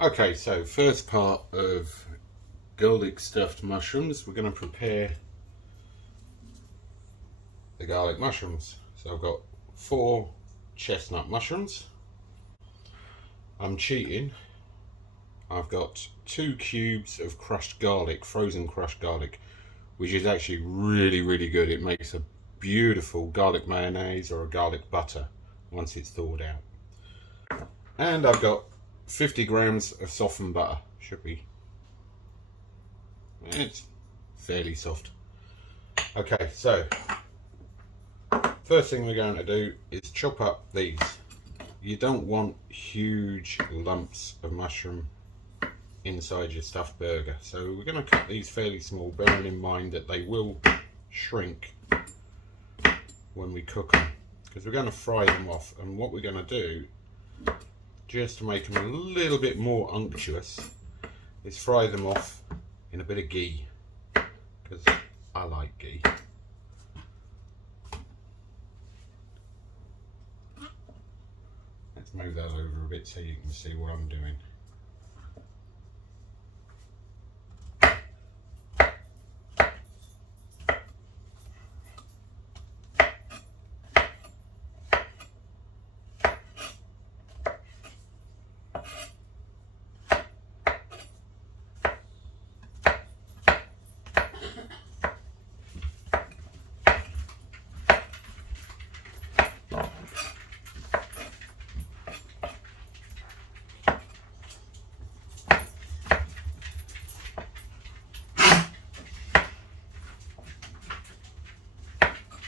Okay, so first part of garlic stuffed mushrooms, we're going to prepare the garlic mushrooms. So I've got 4 chestnut mushrooms. I'm cheating. I've got 2 cubes of crushed garlic, frozen crushed garlic, which is actually really good. It makes a beautiful garlic mayonnaise or a garlic butter once it's thawed out. And I've got 50 grams of softened butter. Should be, it's fairly soft. Okay, so first thing we're going to do is chop up these. You don't want huge lumps of mushroom inside your stuffed burger, so we're going to cut these fairly small, bearing in mind that they will shrink when we cook them, because we're going to fry them off. And what we're going to do, just to make them a little bit more unctuous, is fry them off in a bit of ghee, because I like ghee. Let's move that over a bit so you can see what I'm doing.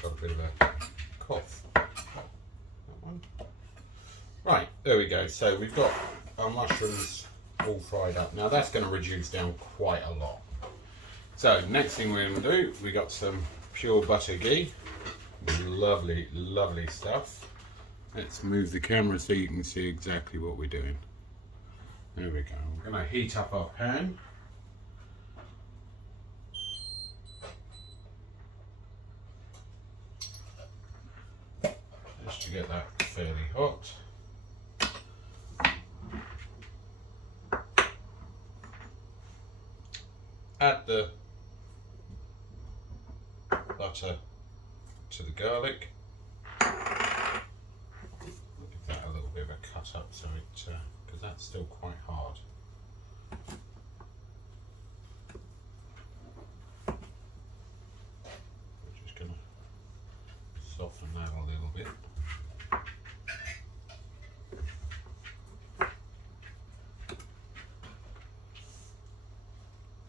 Got a bit of a cough. That one. Right, there we go. So we've got our mushrooms all fried up. Now that's going to reduce down quite a lot. So next thing we're going to do, we got some pure butter ghee. Lovely stuff. Let's move the camera so you can see exactly what we're doing. There we go. We're going to heat up our pan. Just to get that fairly hot. Add the butter to the garlic. Give that a little bit of a cut up so it, because that's still quite hard. We're just going to soften that a little bit.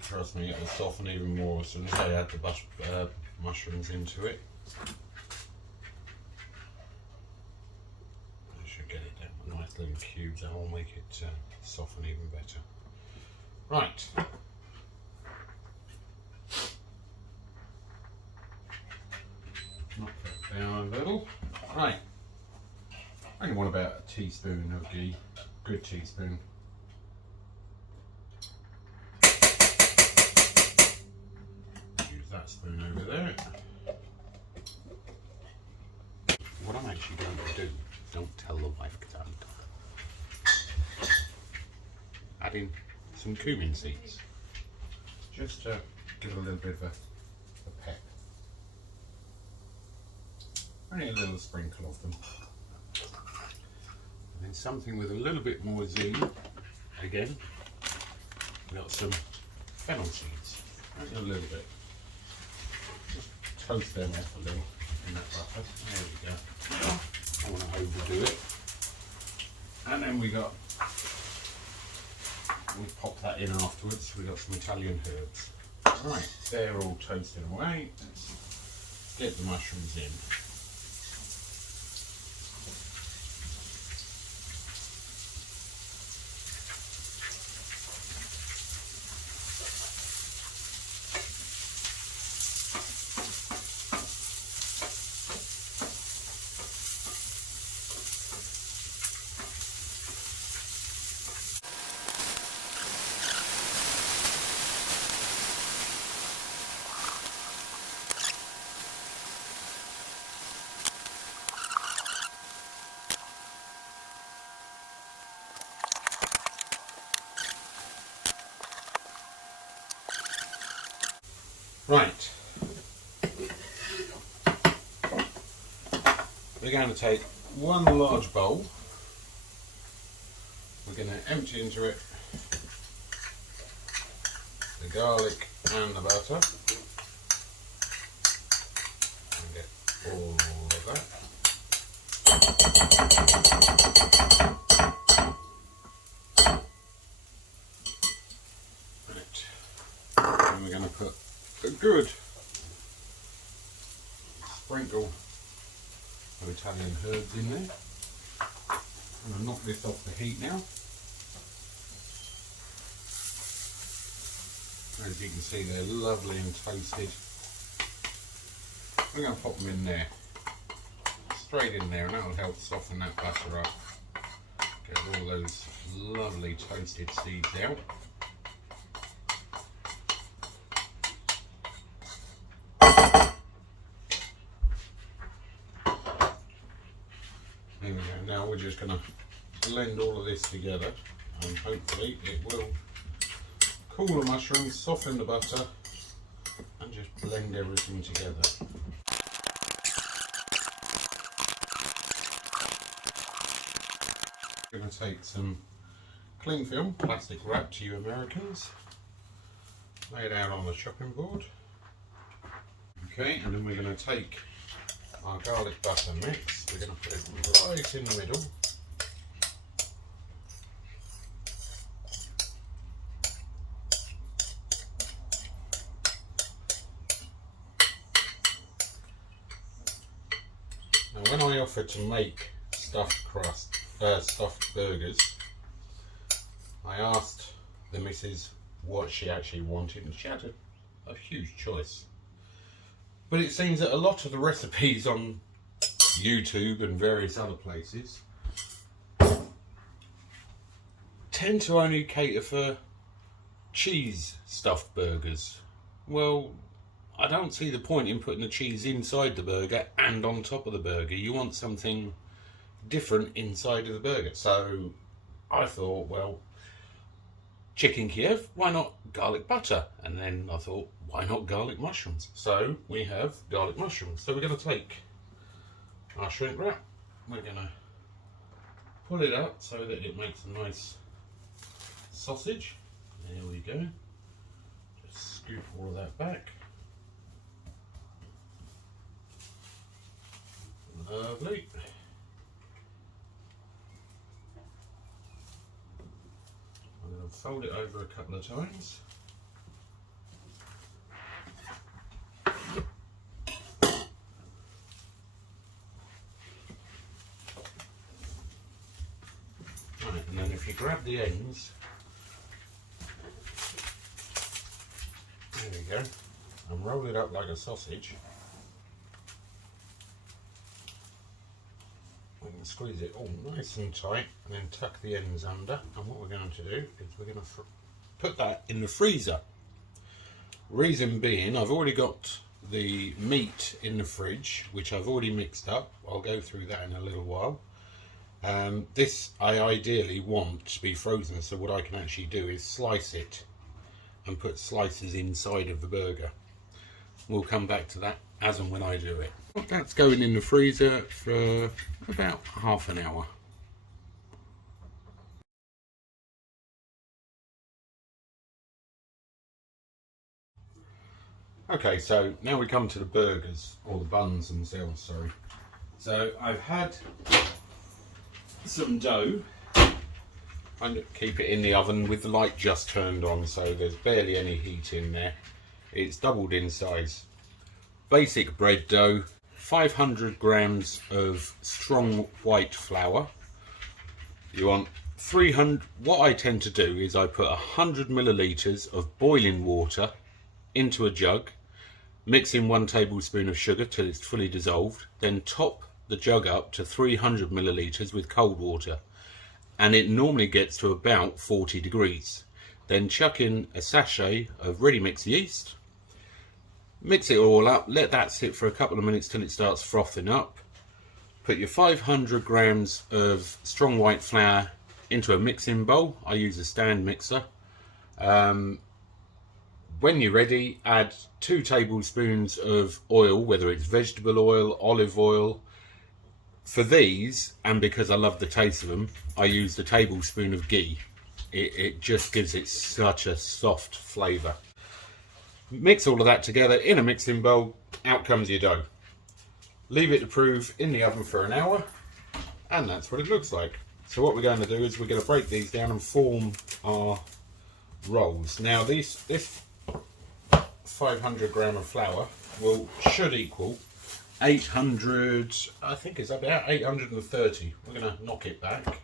Trust me, it'll soften even more as soon as I add the mushrooms into it. I should get it down with nice little cubes, that will make it soften even better. Right. Knock that down a little. Right. I only want about a teaspoon of ghee, good teaspoon. That spoon over there. What I'm actually going to do, don't tell the wife because I'm done. Add in some cumin seeds, just to give it a little bit of a pep. Only a little sprinkle of them. And then something with a little bit more zing. Again, we've got some fennel seeds, only a little bit. Toast them off a little in that butter. There we go. I don't want to overdo it. And then we pop that in afterwards. We got some Italian herbs. Right, they're all toasting away. Let's get the mushrooms in. Right. We're going to take one large bowl. We're going to empty into it the garlic and the butter. And get all of that. Right. And we're going to put a good sprinkle of Italian herbs in there. I'm going to knock this off the heat now. As you can see, they're lovely and toasted. I'm going to pop them in there, straight in there, and that will help soften that butter up. Get all those lovely toasted seeds out. There we go. Now we're just going to blend all of this together, and hopefully it will cool the mushrooms, soften the butter, and just blend everything together. I'm going to take some cling film, plastic wrap to you Americans, lay it out on the chopping board. Okay, and then we're going to take our garlic butter mix, we're going to put it right in the middle. Now when I offered to make stuffed burgers, I asked the missus what she actually wanted, and she had a huge choice. But it seems that a lot of the recipes on YouTube and various other places tend to only cater for cheese stuffed burgers. Well, I don't see the point in putting the cheese inside the burger and on top of the burger. You want something different inside of the burger. So I thought, well, chicken Kiev, why not garlic butter? And then I thought, why not garlic mushrooms? So we have garlic mushrooms. So we're going to take our shrink wrap, we're going to pull it up so that it makes a nice sausage. There we go. Just scoop all of that back. Lovely. I'm going to fold it over a couple of times. Right, and then if you grab the ends, there we go, and roll it up like a sausage. We can squeeze it all nice and tight and then tuck the ends under, and what we're going to do is we're going to put that in the freezer. Reason being, I've already got the meat in the fridge, which I've already mixed up. I'll go through that in a little while. This I ideally want to be frozen, so what I can actually do is slice it and put slices inside of the burger. We'll come back to that as and when I do it. That's going in the freezer for about half an hour. Okay, so now we come to the burgers, or the buns themselves, sorry. So I've had some dough. I keep it in the oven with the light just turned on, so there's barely any heat in there. It's doubled in size. Basic bread dough, 500 grams of strong white flour. You want 300, what I tend to do is I put 100 millilitres of boiling water into a jug, mix in 1 tablespoon of sugar till it's fully dissolved, then top the jug up to 300 millilitres with cold water, and it normally gets to about 40 degrees. Then chuck in a sachet of ready mix yeast, mix it all up, let that sit for a couple of minutes till it starts frothing up. Put your 500 grams of strong white flour into a mixing bowl. I use a stand mixer. When you're ready, add 2 tablespoons of oil, whether it's vegetable oil, olive oil. For these, and because I love the taste of them, I used a tablespoon of ghee. It just gives it such a soft flavour. Mix all of that together in a mixing bowl, out comes your dough. Leave it to prove in the oven for an hour, and that's what it looks like. So what we're going to do is we're going to break these down and form our rolls. Now this 500 gram of flour should equal 800, I think it's about 830. We're going to knock it back.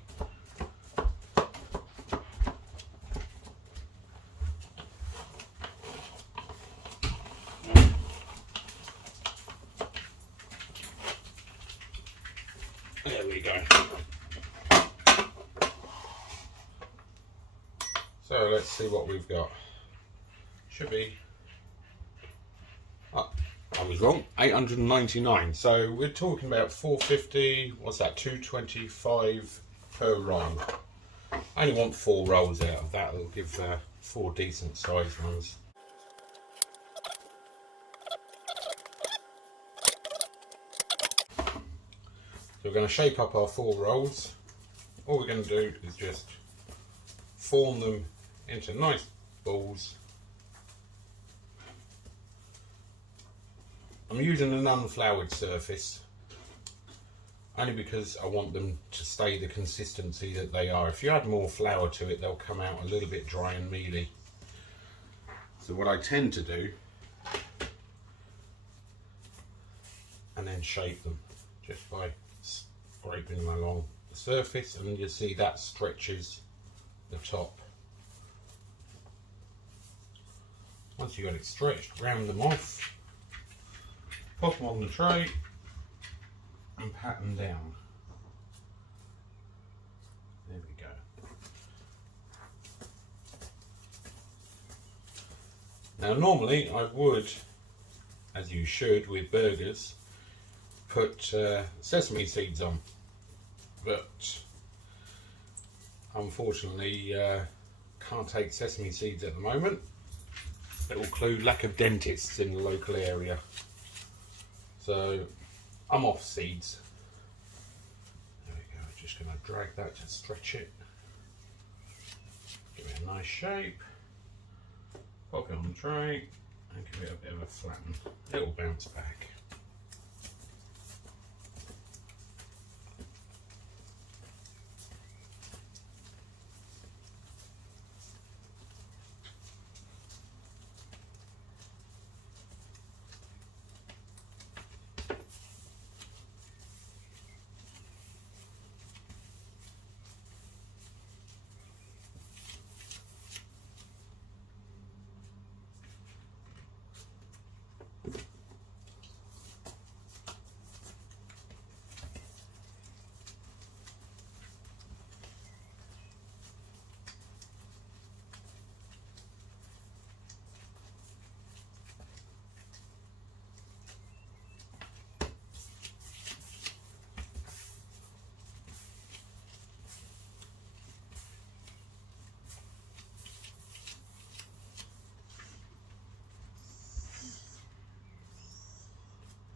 There we go. So let's see what we've got. Should be, oh, I was wrong, 899. So we're talking about 450, what's that, 225 per roll. I only want 4 rolls out of that. It'll give 4 decent sized ones. So we're going to shape up our 4 rolls. All we're going to do is just form them into nice balls. I'm using an unfloured surface only because I want them to stay the consistency that they are. If you add more flour to it, they'll come out a little bit dry and mealy. So what I tend to do, and then shape them just by scraping them along the surface, and you see that stretches the top. Once you've got it stretched, round them off, pop them on the tray and pat them down. There we go. Now normally I would, as you should with burgers, put sesame seeds on, but unfortunately can't take sesame seeds at the moment. Little clue, lack of dentists in the local area. So I'm off seeds. There we go, just going to drag that to stretch it. Give it a nice shape. Pop it on the tray and give it a bit of a flatten. It'll bounce back.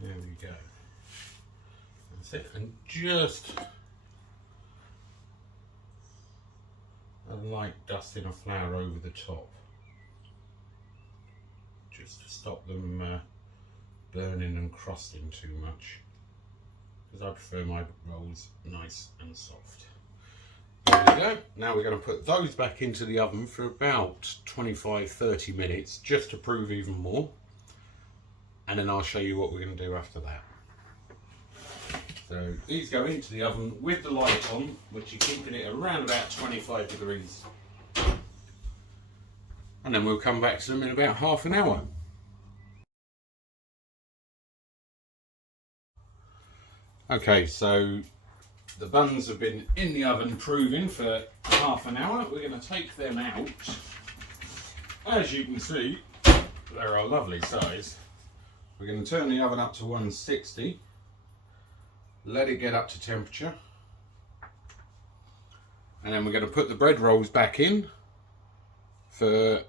There we go. That's it. And just a light dusting of flour over the top, just to stop them burning and crusting too much, because I prefer my rolls nice and soft. There we go. Now we're going to put those back into the oven for about 25-30 minutes, just to prove even more. And then I'll show you what we're going to do after that. So these go into the oven with the light on, which you're keeping it around about 25 degrees. And then we'll come back to them in about half an hour. Okay, so the buns have been in the oven proving for half an hour. We're going to take them out. As you can see, they're a lovely size. We're going to turn the oven up to 160, let it get up to temperature, and then we're going to put the bread rolls back in for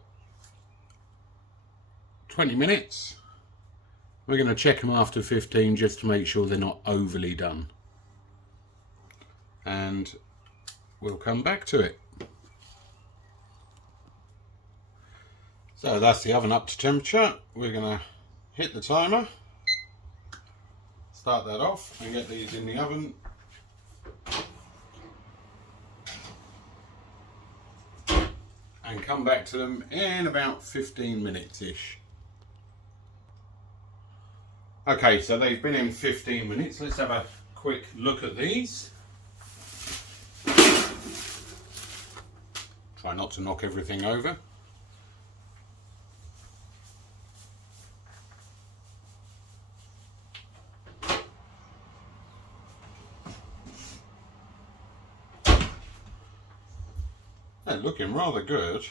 20 minutes. We're going to check them after 15 just to make sure they're not overly done. And we'll come back to it. So that's the oven up to temperature. We're going to hit the timer, start that off and get these in the oven. And come back to them in about 15 minutes-ish. Okay, so they've been in 15 minutes. Let's have a quick look at these. Try not to knock everything over. They're looking rather good.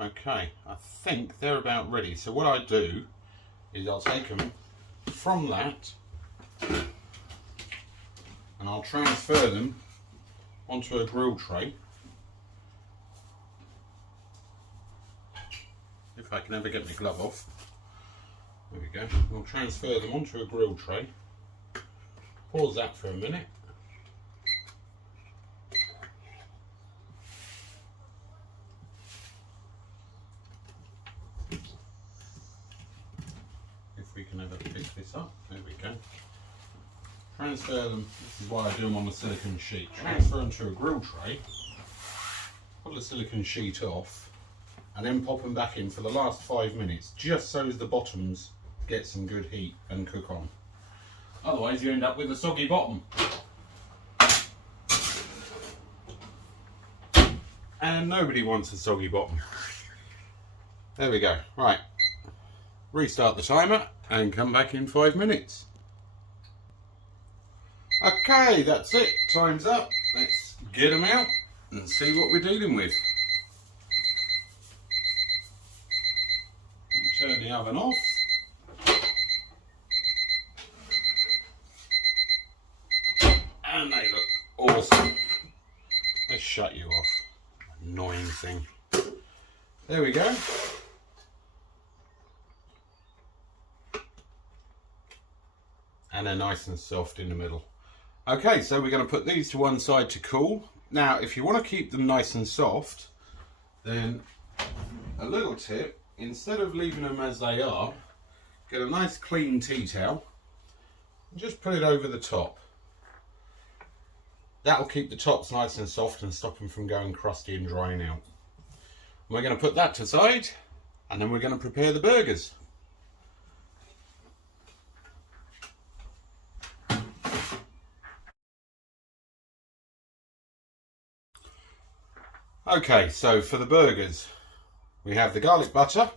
Okay, I think they're about ready. So what I do is I'll take them from that and I'll transfer them onto a grill tray. If I can ever get my glove off. There we go. We'll transfer them onto a grill tray. Pause that for a minute. We can ever pick this up. There we go. Transfer them. This is why I do them on the silicone sheet. Transfer them to a grill tray. Pull the silicone sheet off, and then pop them back in for the last 5 minutes, just so as the bottoms get some good heat and cook on. Otherwise, you end up with a soggy bottom. And nobody wants a soggy bottom. There we go. Right. Restart the timer and come back in 5 minutes. Okay, that's it. Time's up. Let's get them out and see what we're dealing with. Turn the oven off. And they look awesome. Let's shut you off. Annoying thing. There we go. And they're nice and soft in the middle. Okay, so we're going to put these to one side to cool. Now, if you want to keep them nice and soft, then a little tip, instead of leaving them as they are, get a nice clean tea towel and just put it over the top. That'll keep the tops nice and soft and stop them from going crusty and drying out. We're going to put that to the side, and then we're going to prepare the burgers. Okay, so for the burgers, we have the garlic butter,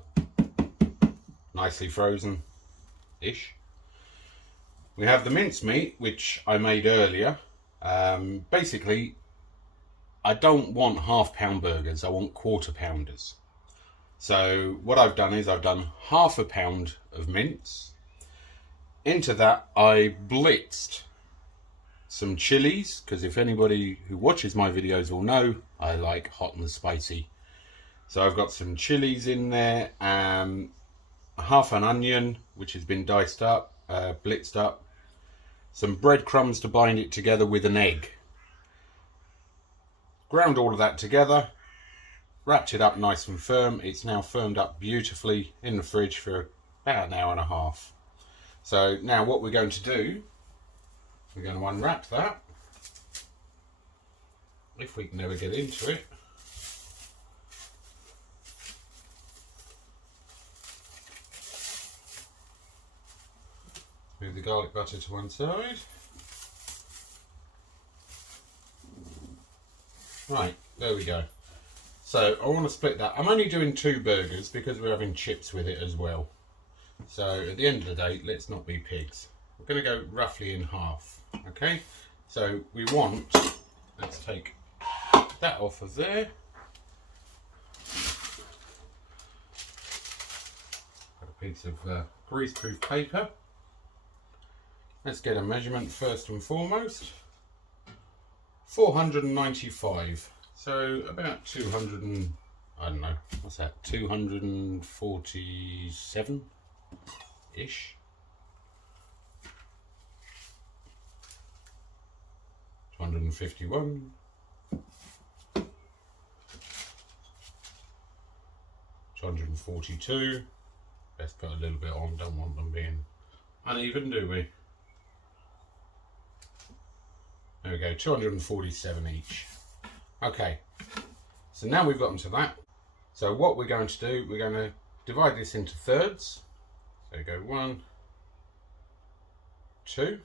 nicely frozen-ish. We have the mincemeat, which I made earlier. Basically, I don't want half-pound burgers, I want quarter-pounders. So what I've done is I've done half a pound of mince. Into that I blitzed some chilies, because if anybody who watches my videos will know, I like hot and spicy. So I've got some chilies in there, half an onion which has been diced up, blitzed up, some breadcrumbs to bind it together with an egg. Ground all of that together, wrapped it up nice and firm. It's now firmed up beautifully in the fridge for about an hour and a half. So now what we're going to do, we're going to unwrap that, if we can ever get into it. Move the garlic butter to one side. Right, there we go. So I want to split that. I'm only doing 2 burgers because we're having chips with it as well. So at the end of the day, let's not be pigs. We're going to go roughly in half. Okay, so we want, let's take that off of there. Got a piece of greaseproof paper. Let's get a measurement first and foremost. 495, so about 200 and I don't know, what's that, 247-ish? 251. 242. Let's put a little bit on, don't want them being uneven, do we? There we go, 247 each. Okay, so now we've gotten to that. So what we're going to do, we're going to divide this into thirds. So go 1, 2.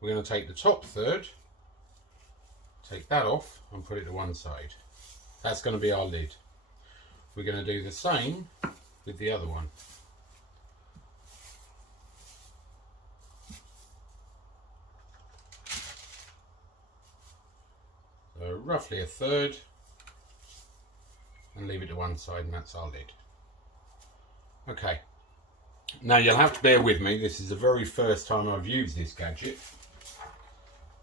We're going to take the top third, take that off and put it to one side. That's going to be our lid. We're going to do the same with the other one. So roughly a third, and leave it to one side, and that's our lid. Okay, now you'll have to bear with me, this is the very first time I've used this gadget.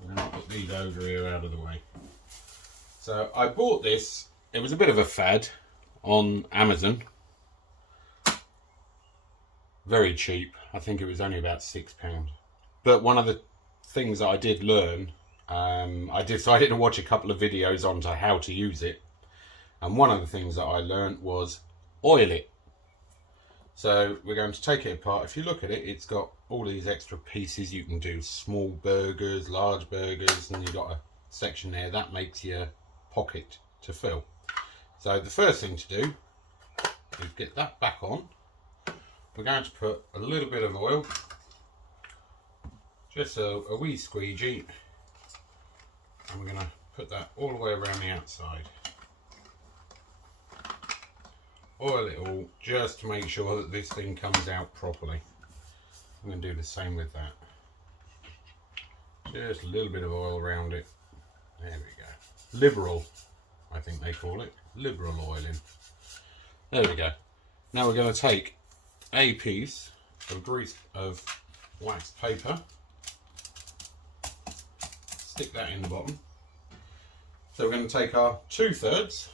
I'm going to put these over here out of the way. So I bought this, it was a bit of a fad on Amazon. Very cheap, I think it was only about £6. But one of the things that I did learn, I decided to watch a couple of videos on to how to use it. And one of the things that I learned was oil it. So we're going to take it apart. If you look at it, it's got all these extra pieces. You can do small burgers, large burgers, and you've got a section there that makes your pocket to fill. So the first thing to do is get that back on. We're going to put a little bit of oil, just a wee squeegee, and we're going to put that all the way around the outside. Oil it all just to make sure that this thing comes out properly. I'm going to do the same with that. Just a little bit of oil around it. There we go. Liberal, I think they call it. Liberal oiling. There we go. Now we're going to take a piece of wax paper. Stick that in the bottom. So we're going to take our 2/3.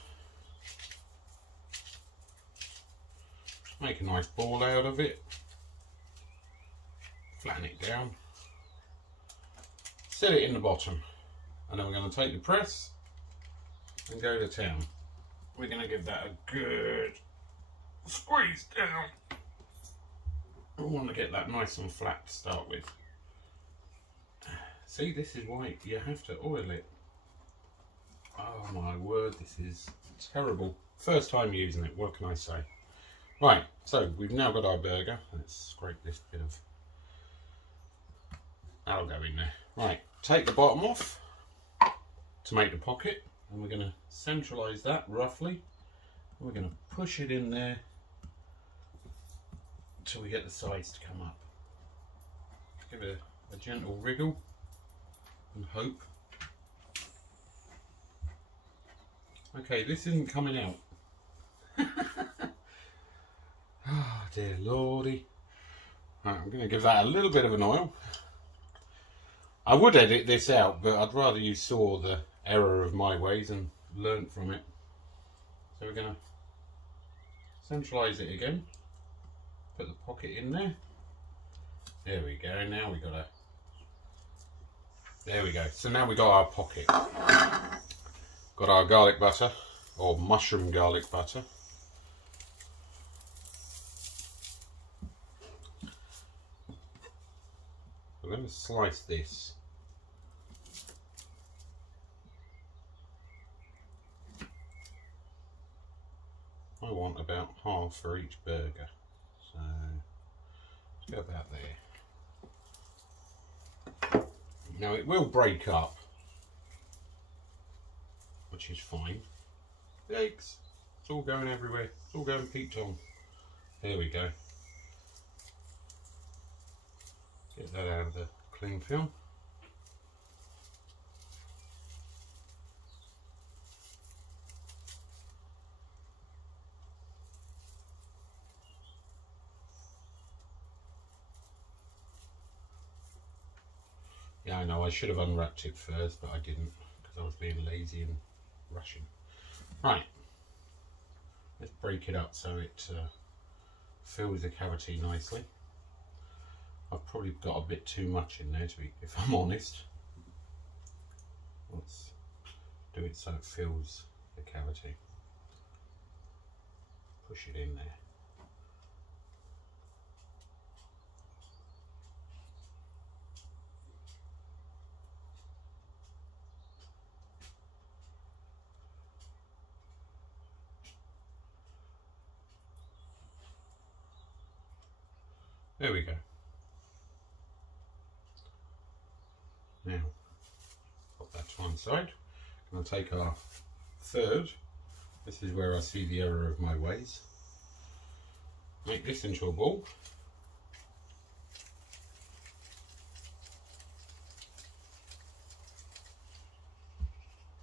Make a nice ball out of it. Flatten it down. Set it in the bottom. And then we're going to take the press and go to town. We're going to give that a good squeeze down. I want to get that nice and flat to start with. See, this is why you have to oil it. Oh my word, this is terrible. First time using it, what can I say? Right, so we've now got our burger. Let's scrape this bit of... that'll go in there. Right, take the bottom off to make the pocket, and we're going to centralise that roughly. We're going to push it in there until we get the sides to come up. Give it a gentle wriggle and hope. Okay, this isn't coming out. Oh dear lordy. Right, I'm going to give that a little bit of an oil. I would edit this out, but I'd rather you saw the error of my ways and learnt from it. So we're going to centralise it again. Put the pocket in there. There we go. Now we got a... there we go. So now we got our pocket. Got our garlic butter, or mushroom garlic butter. We're going to slice this. I want about half for each burger. So let's go about there. Now it will break up, which is fine. Yikes! It's all going everywhere. It's all going Pete Tong. There we go. Get that out of the cling film. Yeah, I know, I should have unwrapped it first, but I didn't because I was being lazy and rushing. Right, Let's break it up so it fills the cavity nicely. I've probably got a bit too much in there, if I'm honest. Let's do it so it fills the cavity. Push it in there. There we go. Now, put that to one side. I'm going to take our third. This is where I see the error of my ways. Make this into a ball.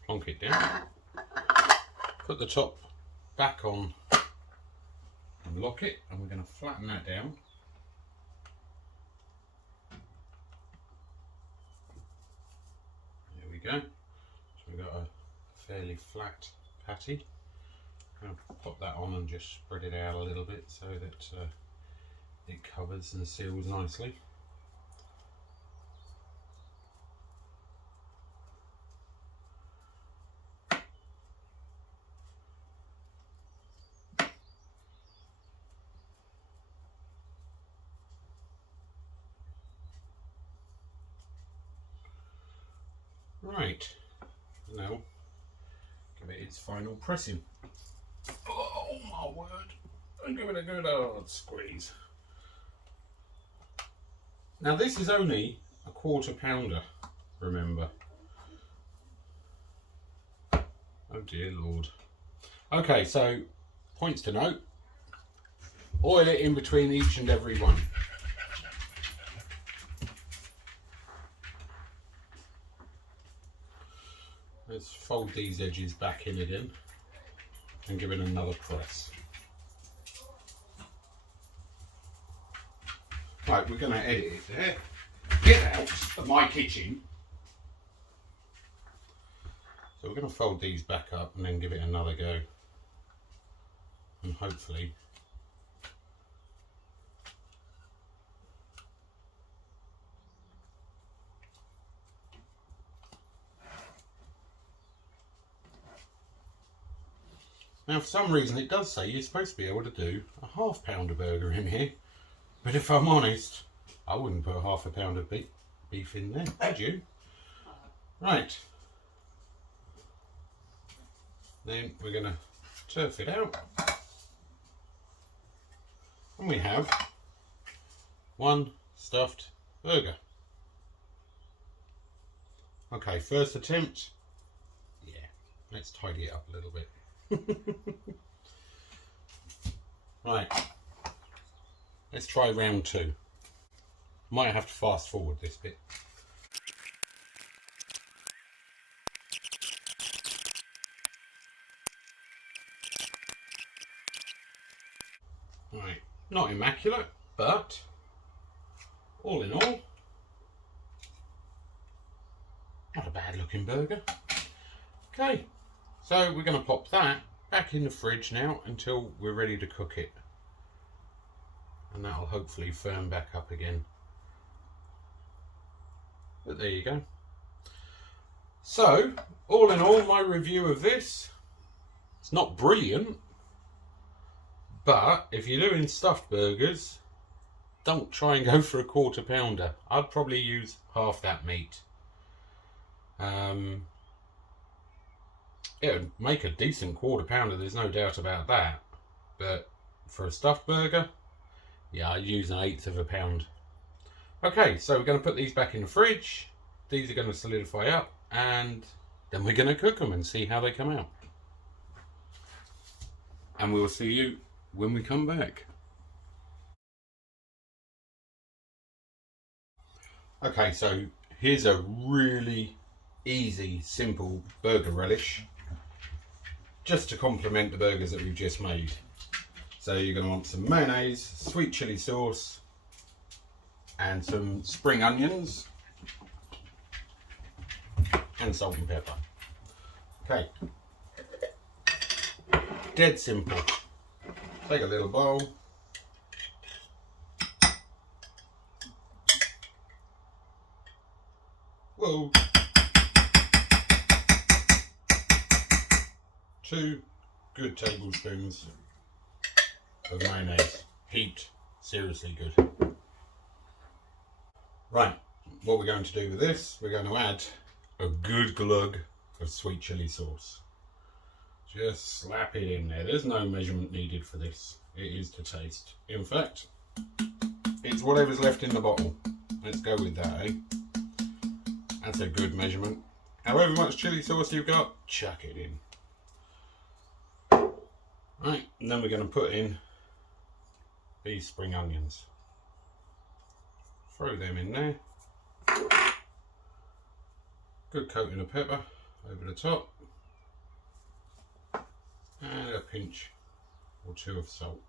Plonk it down. Put the top back on and lock it, and we're going to flatten that down. There we go. So we've got a fairly flat patty. I'm going to pop that on and just spread it out a little bit so that it covers and seals nicely. Right, now give it its final pressing. Oh my word, and give it a good hard squeeze. Now this is only a quarter pounder, remember. Oh dear Lord. Okay, so points to note. Oil it in between each and every one. Let's fold these edges back in again and give it another press. Right, we're going to edit it there. Get out of my kitchen. So we're going to fold these back up and then give it another go. And hopefully now, for some reason, it does say you're supposed to be able to do a half pounder burger in here. But if I'm honest, I wouldn't put half a pound of beef in there, would you? Right. Then we're going to turf it out. And we have one stuffed burger. Okay, first attempt. Yeah, let's tidy it up a little bit. Right, let's try round two. Might have to fast forward this bit. Right, not immaculate, but all in all, not a bad looking burger. Okay. So we're going to pop that back in the fridge now until we're ready to cook it. And that'll hopefully firm back up again. But there you go. So, all in all, my review of this, it's not brilliant. But if you're doing stuffed burgers, don't try and go for a quarter pounder. I'd probably use half that meat. It would make a decent quarter pounder, there's no doubt about that. But for a stuffed burger, yeah, I'd use 1/8 of a pound. Okay, so we're going to put these back in the fridge. These are going to solidify up, and then we're going to cook them and see how they come out. And we'll see you when we come back. Okay, so here's a really easy, simple burger relish, just to complement the burgers that we've just made. So you're going to want some mayonnaise, sweet chili sauce, and some spring onions, and salt and pepper. Okay, dead simple. Take a little bowl. Whoa. 2 good tablespoons of mayonnaise. Heaped. Seriously good. Right, what we're going to do with this, we're going to add a good glug of sweet chilli sauce. Just slap it in there. There's no measurement needed for this. It is to taste. In fact, it's whatever's left in the bottle. Let's go with that, eh? That's a good measurement. However much chilli sauce you've got, chuck it in. Right, and then we're going to put in these spring onions. Throw them in there. Good coating of pepper over the top. And a pinch or 2 of salt.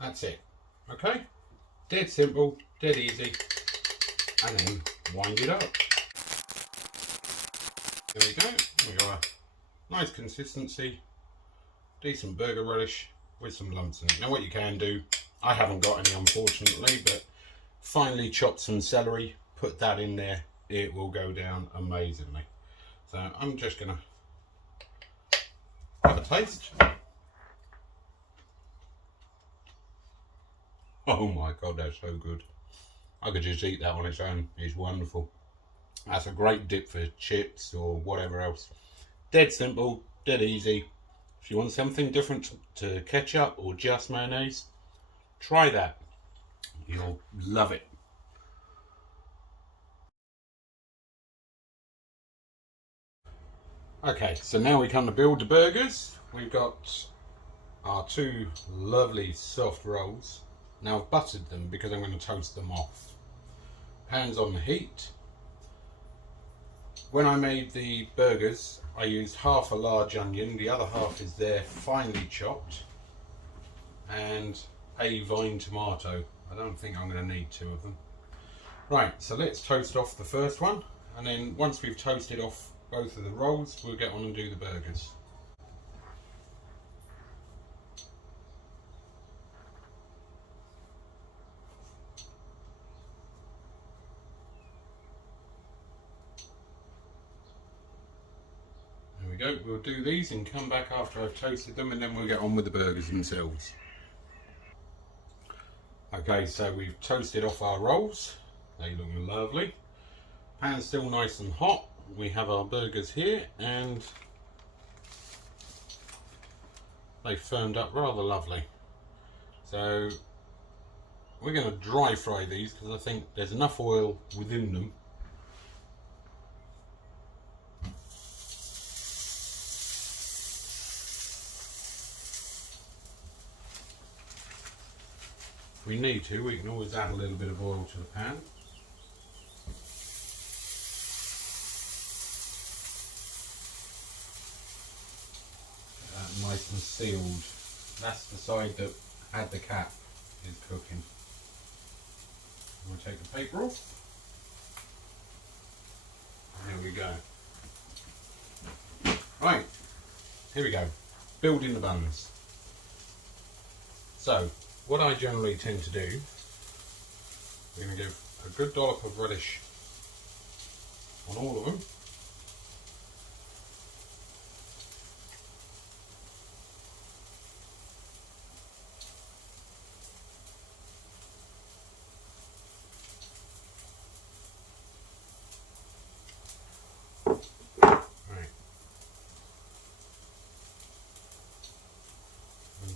That's it. Okay? Dead simple, dead easy. And then wind it up. There we go. We've got a nice consistency. Decent burger relish with some lumps in it. Now what you can do, I haven't got any unfortunately, but finely chop some celery, put that in there, it will go down amazingly. So I'm just going to have a taste. Oh my god, that's so good. I could just eat that on its own. It's wonderful. That's a great dip for chips or whatever else. Dead simple, dead easy. If you want something different to ketchup or just mayonnaise, try that. You'll love it. Okay, so now we come to build the burgers. We've got our 2 lovely soft rolls. Now I've buttered them because I'm going to toast them off. Pan's on the heat. When I made the burgers, I used half a large onion, the other half is there finely chopped, and a vine tomato. I don't think I'm going to need 2 of them. Right, so let's toast off the first one, and then once we've toasted off both of the rolls, we'll get on and do the burgers. There we go, we'll do these and come back after I've toasted them, and then we'll get on with the burgers themselves. Okay, so we've toasted off our rolls. They look lovely. Pan's still nice and hot. We have our burgers here and they firmed up rather lovely. So we're going to dry fry these because I think there's enough oil within them. If we need to, we can always add a little bit of oil to the pan. Nice and sealed. That's the side that had the cap is cooking. We'll take the paper off. There we go. Right, here we go. Building the buns. So, what I generally tend to do, we're going to give a good dollop of relish on all of them.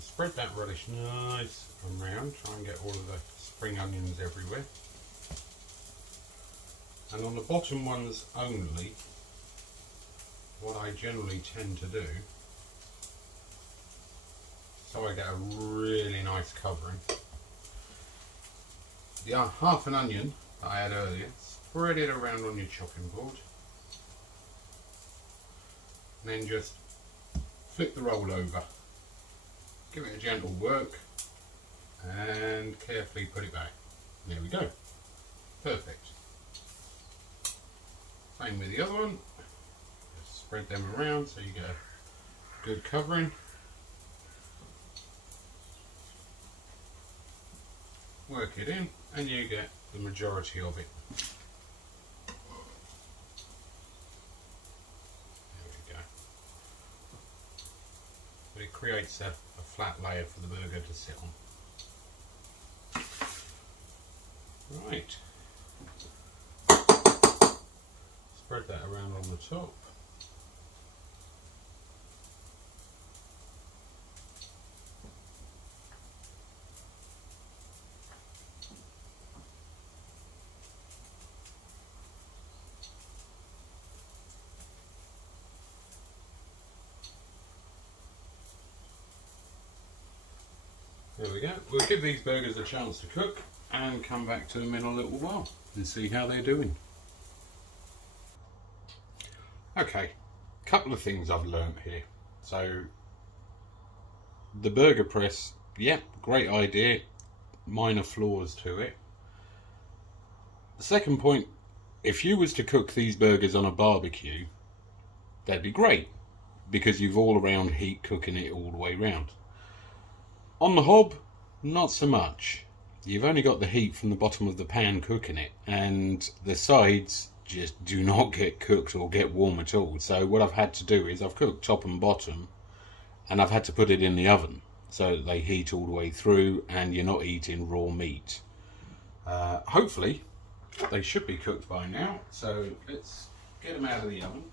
Spread that relish nice around, try and get all of the spring onions everywhere. And on the bottom ones only, what I generally tend to do, so I get a really nice covering. The half an onion that I had earlier, spread it around on your chopping board. And then just flip the roll over. Give it a gentle work and carefully put it back. There we go. Perfect. Same with the other one. Just spread them around so you get a good covering. work it in, and you get the majority of it. There we go. But it creates a flat layer for the burger to sit on. Right. Spread that around on the top. There we go. We'll give these burgers a chance to cook and come back to them in a little while and see how they're doing. Okay, couple of things I've learnt here. So, the burger press, yeah, great idea, minor flaws to it. The second point, if you was to cook these burgers on a barbecue, that'd be great, because you've all around heat cooking it all the way round. On the hob, not so much. You've only got the heat from the bottom of the pan cooking it, and the sides just do not get cooked or get warm at all. So what I've had to do is I've cooked top and bottom, and I've had to put it in the oven so that they heat all the way through and you're not eating raw meat. Hopefully they should be cooked by now, so let's get them out of the oven.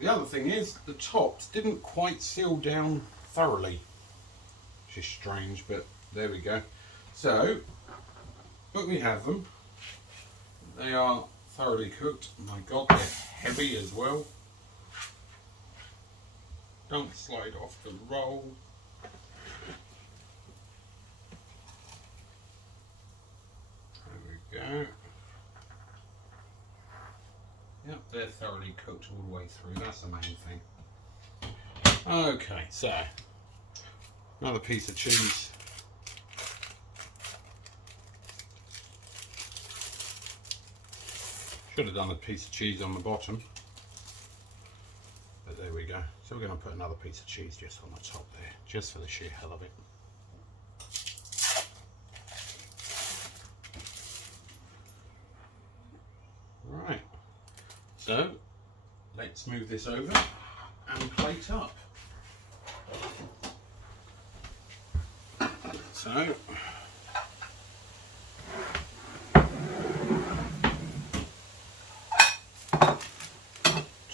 The other thing is, the tops didn't quite seal down thoroughly, which is strange, but there we go. So, but we have them. They are thoroughly cooked. My God, they're heavy as well. Don't slide off the roll. There we go. Yep, they're thoroughly cooked all the way through, that's the main thing. Okay, so, another piece of cheese. Should have done a piece of cheese on the bottom, but there we go. So we're going to put another piece of cheese just on the top there, just for the sheer hell of it. Right. So, let's move this over and plate up. So,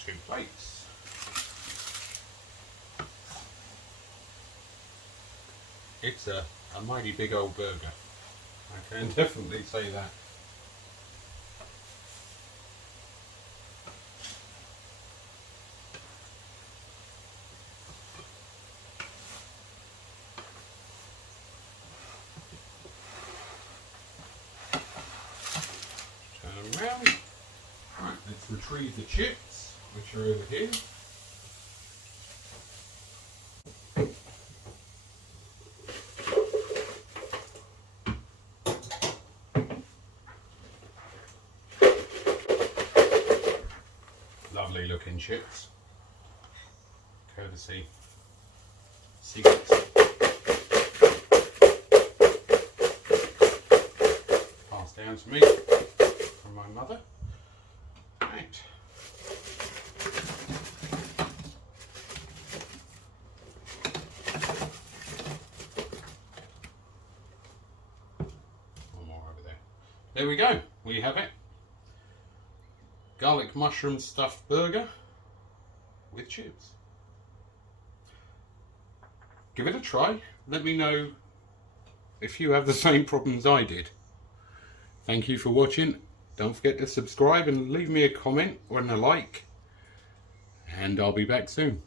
2 plates. It's a mighty big old burger. I can definitely say that. Around. Right, let's retrieve the chips, which are over here. Lovely looking chips, courtesy Secrets. Passed down to me from my mother. Right. One more over there. There we go. We have it. Garlic mushroom stuffed burger with chips. Give it a try. Let me know if you have the same problems I did. Thank you for watching. Don't forget to subscribe and leave me a comment or a like. And I'll be back soon.